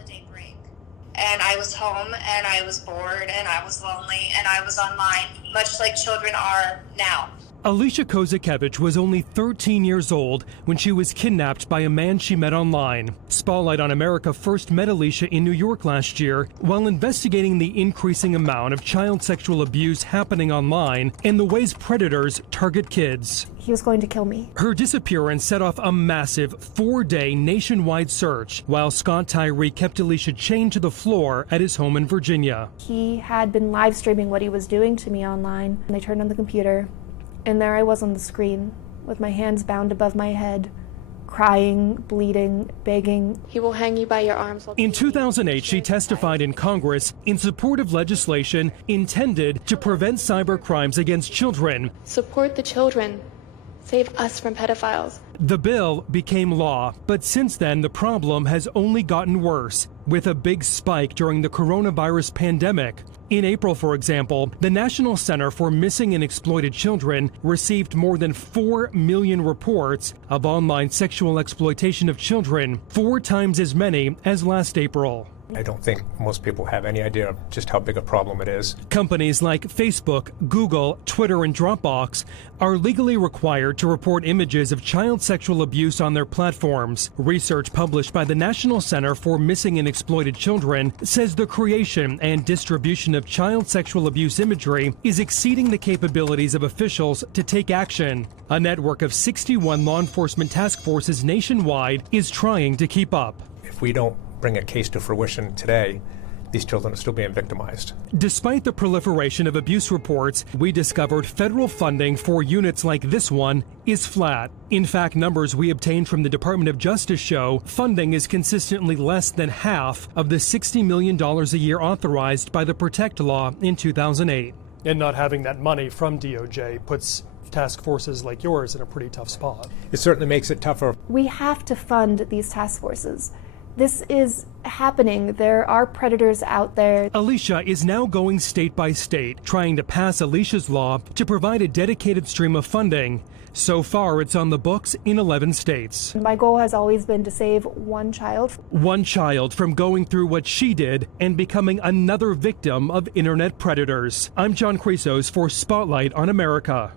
holiday break. And I was home and I was bored and I was lonely and I was online, much like children are now. Alicia Kozakevich was only 13 years old when she was kidnapped by a man she met online. Spotlight on America first met Alicia in New York last year while investigating the increasing amount of child sexual abuse happening online and the ways predators target kids. He was going to kill me. Her disappearance set off a massive 4-day nationwide search while Scott Tyree kept Alicia chained to the floor at his home in Virginia. He had been live streaming what he was doing to me online, and they turned on the computer. And there I was on the screen, with my hands bound above my head, crying, bleeding, begging. He will hang you by your arms. In 2008, she testified in Congress in support of legislation intended to prevent cyber crimes against children. Support the children. Save us from pedophiles. The bill became law, but since then the problem has only gotten worse, with a big spike during the coronavirus pandemic. In April, for example, the National Center for Missing and Exploited Children received more than 4 million reports of online sexual exploitation of children, 4 times as many as last April. I don't think most people have any idea of just how big a problem it is. Companies like Facebook, Google, Twitter, and Dropbox are legally required to report images of child sexual abuse on their platforms. Research published by the National Center for Missing and Exploited Children says the creation and distribution of child sexual abuse imagery is exceeding the capabilities of officials to take action. A network of 61 law enforcement task forces nationwide is trying to keep up. If we don't bring a case to fruition today, these children are still being victimized. Despite the proliferation of abuse reports, we discovered federal funding for units like this one is flat. In fact, numbers we obtained from the Department of Justice show funding is consistently less than half of the $60 million a year authorized by the PROTECT law in 2008. And not having that money from DOJ puts task forces like yours in a pretty tough spot. It certainly makes it tougher. We have to fund these task forces. This is happening. There are predators out there. Alicia is now going state by state, trying to pass Alicia's law to provide a dedicated stream of funding. So far, it's on the books in 11 states. My goal has always been to save one child. One child from going through what she did and becoming another victim of internet predators. I'm John Chrysos for Spotlight on America.